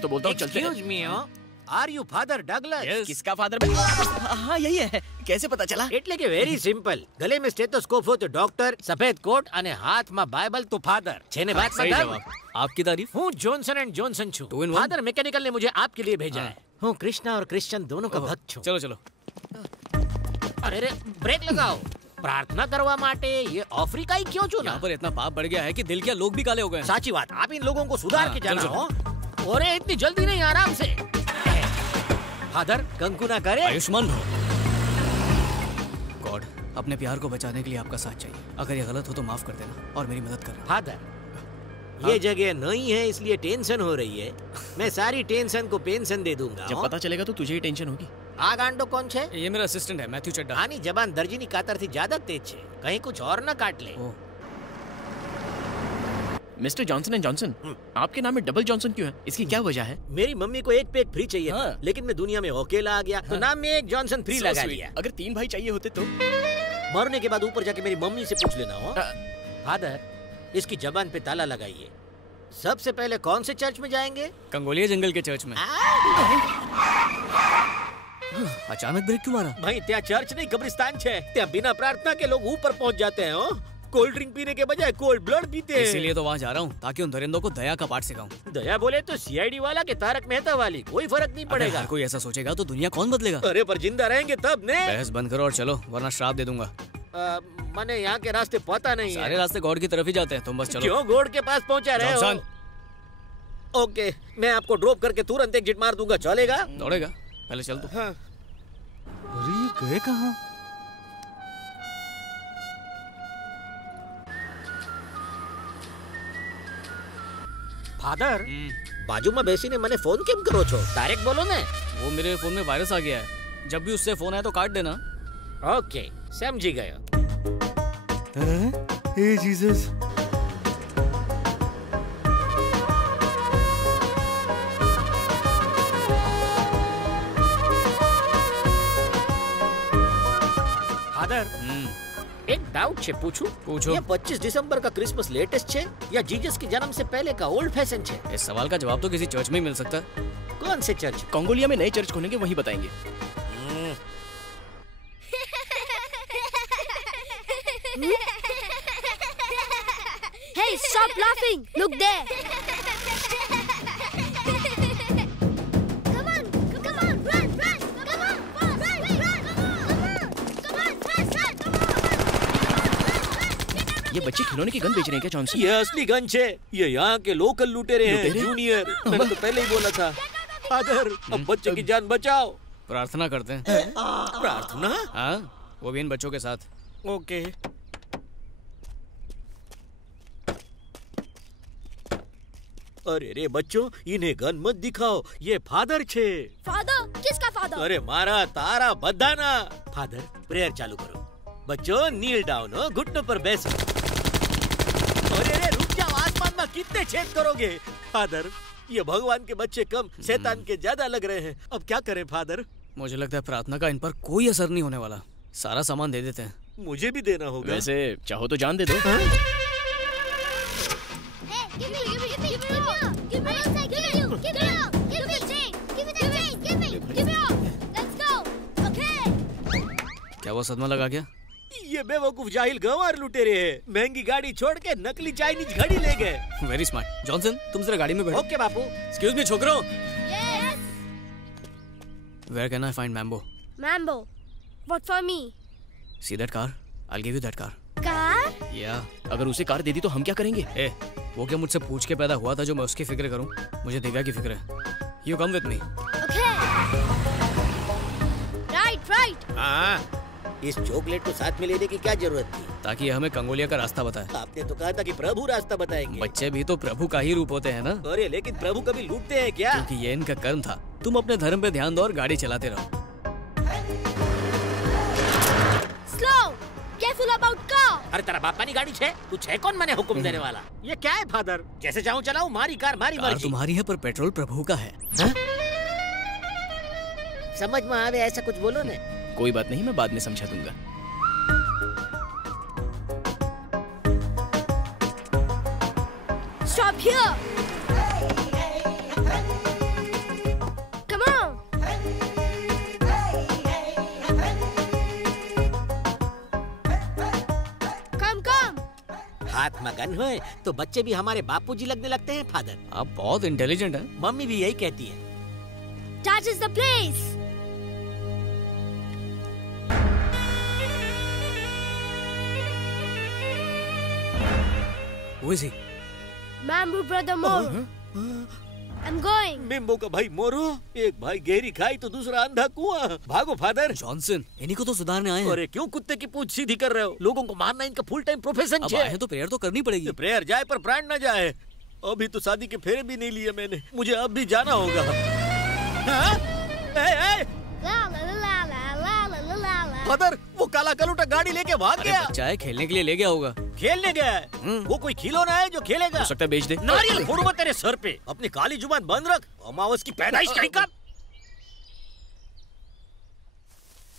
मैं तो बोलता हूँ चलते हैं। Excuse me, are you Father Douglas? Yes. किसका फादर? हाँ यही है। कैसे पता चला? એટલે કે વેરી સિમ્પલ. ગલે में स्टेथोस्कोप हो तो डॉक्टर, सफेद कोट અને હાથમાં બાઇબલ તો फादर. છે ने बात सही मतलब? जवाब। आपकी तारीफ? हूँ जॉनसन एंड जॉनसन छू. 2 in 1? फादर मैकेनिकल ने मुझे आपके लिए भेजा है. हूँ कृष्णा और क्रिश्चियन दोनों का भक्त छू. चलो चलो। अरे रे ब्रेक लगाओ. प्रार्थना करवा माटे ये अफ्रीकाई क्यों चुना? यहाँ पर इतना पाप बढ़ गया है कि दिल क्या लोग भी काले हो गए हैं। साची बात. आप इन लोगों को सुधार हाँ, के जाना चलो, हो. अरे इतनी जल्दी नहीं, आराम से. फादर कंकु ना करे. आयुष्मान भव। गॉड, अपने प्यार को बचाने के लिए आपका साथ चाहिए। अगर ये गलत हो तो माफ कर देना और मेरी मदद करना। फादर, ये जगह नहीं है इसलिए टेंशन हो रही है. मैं सारी टेंशन को पेंशन दे दूंगा. जब पता चलेगा तो तुझे ही टेंशन होगी। आ गांडो कौन छे? ये मेरा असिस्टेंट है, मैथ्यू चड्डा। आनी जबान दर्जीनी कातर थी ज्यादा तेज छे. कहीं कुछ और न काट ले. मिस्टर जॉनसन एंड जॉनसन, आपके नाम में डबल जॉनसन क्यों है? इसकी क्या वजह है? मेरी मम्मी को एक पैक फ्री चाहिए था, लेकिन मैं दुनिया में अकेला आ गया तो नाम में एक जॉनसन फ्री लगा लिया. अगर 3 भाई चाहिए होते तो? मरने के बाद ऊपर जाके मेरी मम्मी से पूछ लेना. हो फादर, इसकी जबान पे ताला लगाइए. सबसे पहले कौन से चर्च में जाएंगे? कंगोलिया जंगल के चर्च में। अचानक ब्रेक क्यों मारा? भाई त्या चर्च नहीं कब्रिस्तान छे. त्या बिना प्रार्थना के लोग ऊपर पहुंच जाते हैं. कोल्ड ड्रिंक पीने के बजाय कोल्ड ब्लड पीते हैं. इसीलिए तो वहाँ जा रहा हूँ ताकि उन दरिंदों को दया का पाठ सिखाऊं। दया बोले तो सीआईडी वाला के तारक मेहता वाली, कोई फर्क नहीं पड़ेगा. हर कोई ऐसा सोचेगा तो दुनिया कौन बदलेगा? अरे पर जिंदा रहेंगे तब ने. बहस बंद करो और चलो, वरना श्राप दे दूंगा। मैंने यहाँ के रास्ते पता नहीं सारे है. रास्ते गॉड की तरफ ही जाते हैं, तुम बस चलो। क्यों गॉड के पास पहुँचा रहे हो? ओके, मैं आपको ड्रॉप करके तुरंत एग्जिट मार दूंगा, चलेगा? दौड़ेगा, पहले चल तू। हाँ. अरे गए कहाँ? फादर, बाजूમાં બેસીને મને ફોન કેમ કરો છો? डायरेक्ट बोलो ने. वो मेरे फोन में वायरस आ गया है, जब भी उससे फोन आए तो काट देना। ओके, समझी गया. हे जीसस, फादर, एक डाउट छे पूछूं? पूछो। ये 25 दिसंबर का क्रिसमस लेटेस्ट छे या जीसस के जन्म से पहले का ओल्ड फैशन छे? इस सवाल का जवाब तो किसी चर्च में ही मिल सकता है। कौन से चर्च? कंगोलिया में नए चर्च खोलेंगे, वहीं बताएंगे। Hey, stop laughing! Look there! Come on, run! Come on, fast, run! Come on, fast, run! ये बच्चे खिलौने की गन बेच रहे हैं क्या जॉनसन? ये असली गन छे. ये यहाँ के लोकल लुटेरे हैं, जूनियर. मैंने तो पहले ही बोला था. फादर, अब बच्चे की जान बचाओ. प्रार्थना करते हैं। प्रार्थना? हाँ, वो भी इन बच्चों के साथ। ओके. अरे रे बच्चों, इन्हें गन मत दिखाओ, ये फादर छे. फादर? किसका फादर? अरे मारा तारा बधाना. फादर, प्रेयर चालू करो. बच्चों नील डाउन हो, घुटनों पर बैसो. अरे रे रुक जाओ, आसमान में कितने छेद करोगे? फादर, ये भगवान के बच्चे कम, शैतान के ज्यादा लग रहे हैं. अब क्या करें फादर? मुझे लगता है प्रार्थना का इन पर कोई असर नहीं होने वाला। सारा सामान दे देते हैं। मुझे भी देना होगा. वैसे चाहो तो जान दे दो। क्या वो सदमा लगा गया? ये बेवकूफ जाहिल गंवार लुटेरे हैं. महंगी गाड़ी छोड़ के नकली चाइनीज घड़ी ले गए. Very smart. जॉनसन, तुम जरा गाड़ी में बैठो। ओके बापू. एक्सक्यूज मी छोकरो। Where can I find Mambo? Mambo? What for me? See that car? I'll give you that car. Car? Yeah. अगर उसे कार दे दी तो हम क्या करेंगे? वो क्या मुझसे पूछ के पैदा हुआ था जो मैं उसकी फिक्र करूं? मुझे दिव्या की फिक्र है। You come with me. Okay. Right. हाँ, इस चॉकलेट को साथ में लेने की क्या जरूरत थी? ताकि ये हमें कंगोलिया का रास्ता बताए। आपने तो कहा था कि प्रभु रास्ता बताएंगे. बच्चे भी तो प्रभु का ही रूप होते हैं ना? अरे लेकिन प्रभु कभी लूटते हैं क्या? क्योंकि ये इनका कर्म था। तुम अपने धर्म पे ध्यान दो और गाड़ी चलाते रहो। Slow. Careful about car. अरे तेरा बापा की गाड़ी छे, तू छे कौन मैंने हुक्म देने वाला? ये क्या है फादर? जैसे चाहूँ चलाऊं, मारी कार मारी मर्जी. तुम्हारी है पर पेट्रोल प्रभु का है। समझ में आवे ऐसा कुछ बोलो ने. कोई बात नहीं, मैं बाद में समझा दूंगा। Stop here. हाथ में गन होए तो बच्चे भी हमारे बापूजी लगने लगते हैं फादर। आप बहुत इंटेलिजेंट हैं। मम्मी भी यही कहती है। That is the place. Who is he? Mambu brother Moro. I'm going. Bimbo का भाई मोरो, एक भाई गहरी खाई तो दूसरा अंधा कुआं। भागो फादर। जॉनसन, इन्हीं को तो सुधारने आए हैं। अरे क्यों कुत्ते की पूंछ सीधी कर रहे हो? लोगों को मारना इनका फुल टाइम प्रोफेशन अब आए हैं तो प्रेयर तो करनी पड़ेगी। प्रेयर जाए पर प्राण न जाए। अभी तो शादी के फेरे भी नहीं लिए मैंने, मुझे अब भी जाना होगा। हाँ? La la la la la la la la la. Father, वो काला कलूटा गाड़ी लेके भाग अरे गया। बच्चा है, खेलने के लिए ले गया होगा। खेलने गया है। वो कोई खिलौना है जो खेलेगा? हो सकता है बेच दे। नारियल फोड़ू मैं तेरे सर पे। अपनी काली जुबान बंद रख। अमावस की पैदाइश कहीं का।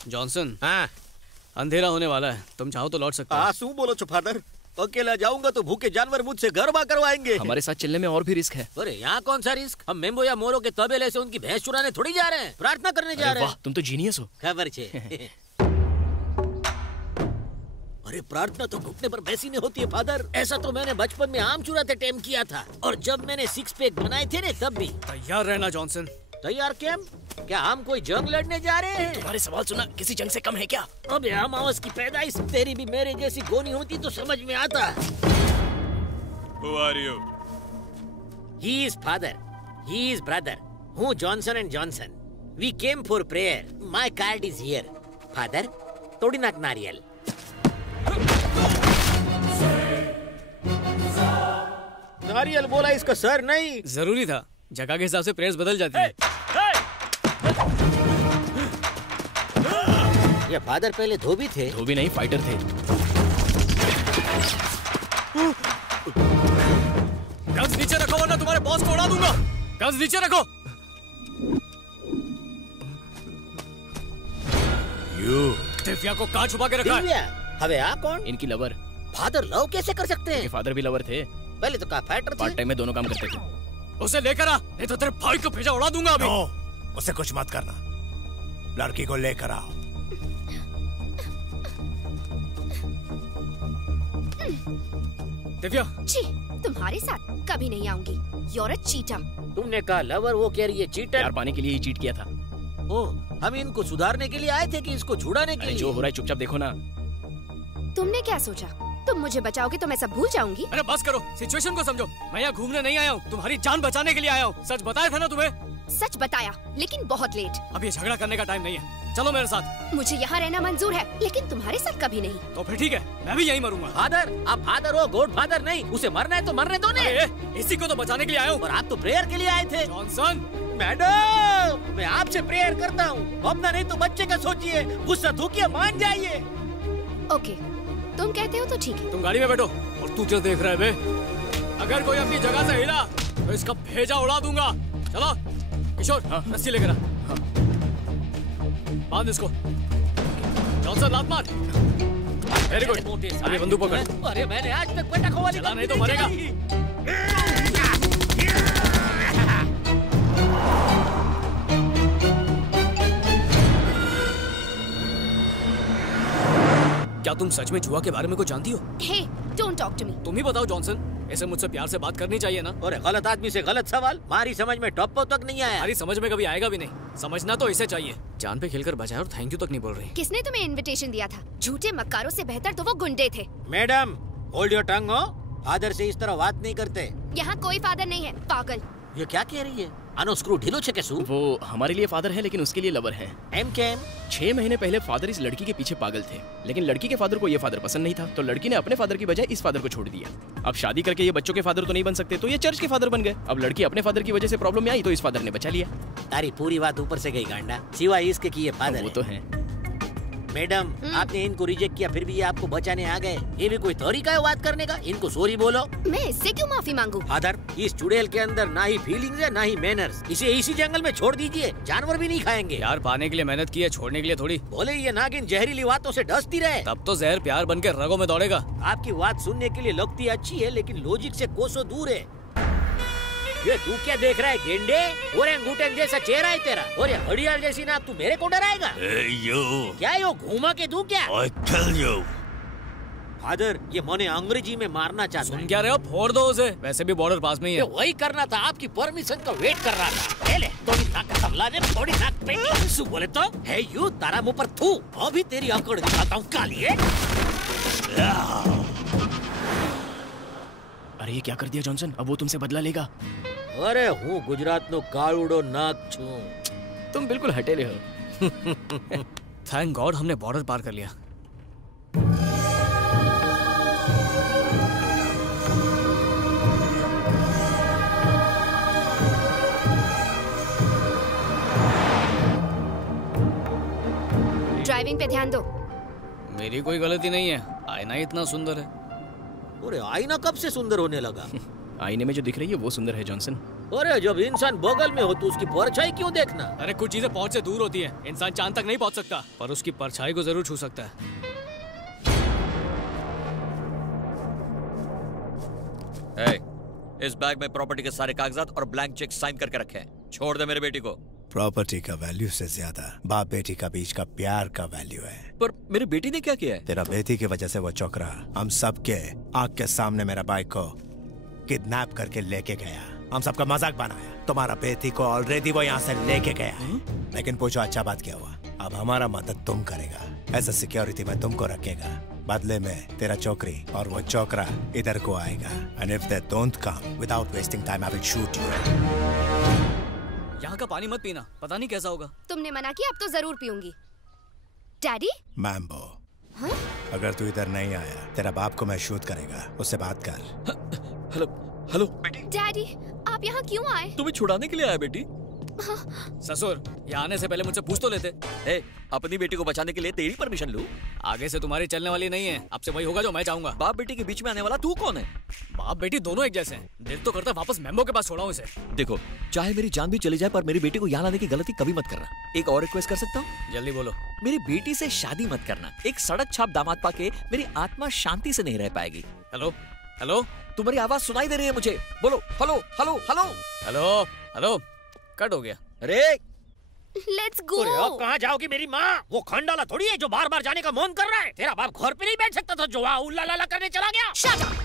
जॉनसन, हाँ, अंधेरा होने वाला है, तुम चाहो तो लौट सकते हो। आंसू बोलो छो फादर। अकेला जाऊंगा तो भूखे जानवर मुझसे गरबा करवाएंगे। हमारे साथ चलने में और भी रिस्क है। अरे यहाँ कौन सा रिस्क? हम मेम्बो या मोरो के तबेले से उनकी भैंस चुराने थोड़ी जा रहे हैं, प्रार्थना करने जा रहे हैं। वाह, तुम तो जीनियस हो। खबर छे। अरे प्रार्थना तो घुटने पर बैसी नहीं होती है फादर। ऐसा तो मैंने बचपन में आम चुराते टाइम किया था, और जब मैंने 6 पैक बनाए थे ने तब भी। तैयार रहना जॉनसन। तैयार क्या? क्या हम कोई जंग लड़ने जा रहे हैं? तुम्हारे सवाल सुना किसी जंग से कम है क्या? अब अमावस की पैदाइश तेरी भी मेरे जैसी गोनी होती तो समझ में आता। Who are you? He is father. He is brother. हूँ Johnson and Johnson. We came for prayer. My card is here. Father, तोड़ी नाक नारियल. नारियल बोला, इसका सर नहीं। जरूरी था, जगह के हिसाब से प्रेयर्स बदल जाती है। ये फादर पहले धोबी थे। धोबी नहीं, फाइटर थे। गन्स नीचे रखो वरना तुम्हारे बॉस को उड़ा दूंगा। गन्स नीचे रखो। दिव्या को कहाँ छुपा के रखा है? दिव्या? हवे आ कौन? इनकी लवर। फादर लव कैसे कर सकते हैं? फादर भी लवर थे। पहले तो कहा फाइटर पार्ट थे। टाइम में दोनों काम करते थे। उसे लेकर आ, नहीं तो तेरे भाई को भेजा उड़ा दूंगा अभी। नो, उसे कुछ मत करना। लड़की को लेकर आओ। दिव्या, छी, तुम्हारे साथ कभी नहीं आऊंगी। You're a cheater. तुमने कहा लवर, वो कह रही है चीटर। प्यार पाने के लिए ही चीट किया था। ओ, हम इनको सुधारने के लिए आए थे कि इसको छुड़ाने के अरे लिए? जो हो रहा है चुपचाप देखो ना। तुमने क्या सोचा? तुम मुझे बचाओगे तो मैं सब भूल जाऊंगी? अरे बस करो, सिचुएशन को समझो। मैं यहाँ घूमने नहीं आया हूँ, तुम्हारी जान बचाने के लिए आया हूँ। सच बताया था ना तुम्हें? सच बताया, लेकिन बहुत लेट। अब ये झगड़ा करने का टाइम नहीं है, चलो मेरे साथ। मुझे यहाँ रहना मंजूर है, लेकिन तुम्हारे साथ कभी नहीं। तो फिर ठीक है, मैं भी यहीं मरूंगा। फादर, आप फादर हो, गॉड फादर नहीं। उसे मरना है तो मरने दो ने। अरे, इसी को तो बचाने के लिए आया हूँ। और आप तो प्रेयर के लिए आए थे। जॉनसन, मैडम, मैं आपसे प्रेयर करता हूँ। अपना नहीं तो बच्चे का सोचिए। गुस्सा थूकिए, मान जाइए। ओके, तुम कहते हो तो ठीक है। तुम गाड़ी में बैठो। और तू क्या देख रहा है बे? अगर कोई अपनी जगह से हिला तो इसका भेजा उड़ा दूंगा। चलो किशोर, रस्सी लेकर आ। बांध इसको। जॉनसन, लात मार। Very good. अभी बंदूक पकड़। अरे मैंने आज तक बेटा को वाली चला नहीं तो मरेगा। क्या तुम सच में जुआ के बारे में कुछ जानती हो? Hey, don't talk to me. तुम ही बताओ जॉनसन, ऐसे मुझसे प्यार से बात करनी चाहिए ना? और गलत आदमी से गलत सवाल। हमारी समझ में टप्पो तक नहीं आया। हमारी समझ में कभी आएगा भी नहीं। समझना तो इसे चाहिए। जान पे खेलकर बचाया और थैंक यू तक नहीं बोल रही। किसने तुम्हें इनविटेशन दिया था? झूठे मक्कारों से बेहतर तो वो गुंडे थे। मैडम, होल्ड योर टंग हो। फादर से इस तरह बात नहीं करते। यहाँ कोई फादर नहीं है, पागल। ये क्या कह रही है? आनो स्क्रू ढीलो छे के सू? वो हमारे लिए फादर है लेकिन उसके लिए लवर है। एम के एम? 6 महीने पहले फादर इस लड़की के पीछे पागल थे, लेकिन लड़की के फादर को ये फादर पसंद नहीं था, तो लड़की ने अपने फादर की बजाय इस फादर को छोड़ दिया। अब शादी करके ये बच्चों के फादर तो नहीं बन सकते, तो ये चर्च के फादर बन गए। अब लड़की अपने फादर की वजह से प्रॉब्लम में आई तो इस फादर ने बचा लिया। तारी पूरी बात ऊपर से गई गांडा, सिवाय इसके कि ये फादर वो है। तो है। मैडम, आपने इनको रिजेक्ट किया, फिर भी ये आपको बचाने आ गए। ये भी कोई तरीका है बात करने का? इनको सॉरी बोलो। मैं इससे क्यों माफी मांगू? फादर, इस चुड़ैल के अंदर ना ही फीलिंग्स है ना ही मैनर्स। इसे इसी जंगल में छोड़ दीजिए, जानवर भी नहीं खाएंगे। प्यार पाने के लिए मेहनत की है, छोड़ने के लिए थोड़ी। बोले ये नागिन जहरीली बातों से डसती रहे, तब तो जहर प्यार बन के रगों में दौड़ेगा। आपकी बात सुनने के लिए लगती अच्छी है, लेकिन लॉजिक से कोसों दूर है। ये तू क्या देख रहा है गेंडे? ओरेंगुटन जैसा चेहरा है तेरा, और ये घड़ियाल जैसी नाक, तू मेरे को डराएगा? Hey, you. क्या यो घूमा के तू क्या? I tell you. फादर ये मोने अंग्रेजी में मारना चाहता सुन है। क्या रहे हो? फोड़ दो उसे, वैसे भी बॉर्डर पास में ही है। वही करना था, आपकी परमिशन का वेट कर रहा था। ले थोड़ी नाक तबला ने थोड़ी नाक पेटी सु बोले तो है यू तारा मुंह पर थू। अभी तेरी अकड़ दिखाता हूँ कालिए। अरे ये क्या कर दिया जॉनसन? अब वो तुमसे बदला लेगा। अरे हूँ गुजरात नो काळुडो नाक छू। तुम बिल्कुल हटेले हो। थैंक गॉड हमने बॉर्डर पार कर लिया। ड्राइविंग पे ध्यान दो। मेरी कोई गलती नहीं है, आईना ही इतना सुंदर है। अरे आईना कब से सुंदर होने लगा? आईने में जो दिख रही है वो सुंदर है जॉनसन। अरे जब इंसान बगल में हो तो उसकी परछाई क्यों देखना? अरे कुछ चीजें पहुंच से दूर होती हैं। इंसान चांद तक नहीं पहुंच सकता, पर उसकी परछाई को जरूर छू सकता है। इस बैग में प्रॉपर्टी के सारे कागजात और ब्लैंक चेक साइन करके रखे हैं। छोड़ दे मेरे बेटी को। प्रॉपर्टी का वैल्यू से ज्यादा बाप बेटी का बीच का प्यार का वैल्यू है। पर मेरी बेटी ने क्या किया है? तेरा बेटी की वजह से वो चौकरा हम सबके आंख के सामने मेरा बाइक को किडनैप करके लेके गया। हम सबका मजाक बनाया। तुम्हारा बेटी को ऑलरेडी वो यहाँ से लेके गया है। लेकिन पूछो अच्छा बात क्या हुआ? अब हमारा मदद तुम करेगा। एज अ सिक्योरिटी में तुमको रखेगा। बदले में तेरा चौकरी और वो चौकरा इधर को आएगा। And if they don't come without wasting time I will shoot you. यहाँ का पानी मत पीना, पता नहीं कैसा होगा। तुमने मना किया, अब तो जरूर पीऊंगी। डैडी? मैम्बो, हाँ? अगर तू इधर नहीं आया तेरा बाप को मैं शूट करेगा। उससे बात कर। हेलो हेलो बेटी, डैडी आप यहाँ क्यों आए? तुम्हें छुड़ाने के लिए आया बेटी। ससुर, यहाँ आने से पहले मुझसे पूछ तो लेते। अपनी बेटी को बचाने के लिए तेरी परमिशन लूं? आगे से तुम्हारी चलने वाली नहीं है। अब से वही होगा जो मैं चाहूंगा। बाप बेटी के बीच में आने वाला तू कौन है? बाप बेटी दोनों एक जैसे हैं। दिल तो करता वापस मेम्बो के पास छोड़ाऊं इसे। देखो, चाहे मेरी जान भी चली जाए पर मेरी बेटी को यहाँ लाने की गलती कभी मत करना। एक और रिक्वेस्ट कर सकता हूँ? जल्दी बोलो। मेरी बेटी से शादी मत करना। एक सड़क छाप दामाद पाके मेरी आत्मा शांति से नहीं रह पाएगी। हेलो हेलो, तुम्हारी आवाज सुनाई दे रही है मुझे। बोलो hello hello hello hello hello. Cut हो गया। अरे लेट्स गो। अरे अब कहाँ जाओगी मेरी माँ? वो खंडाला थोड़ी है जो बार बार जाने का मन कर रहा है। तेरा बाप घर पे नहीं बैठ सकता था जो वहाँ उल्ला लाला करने चला गया। Shut up.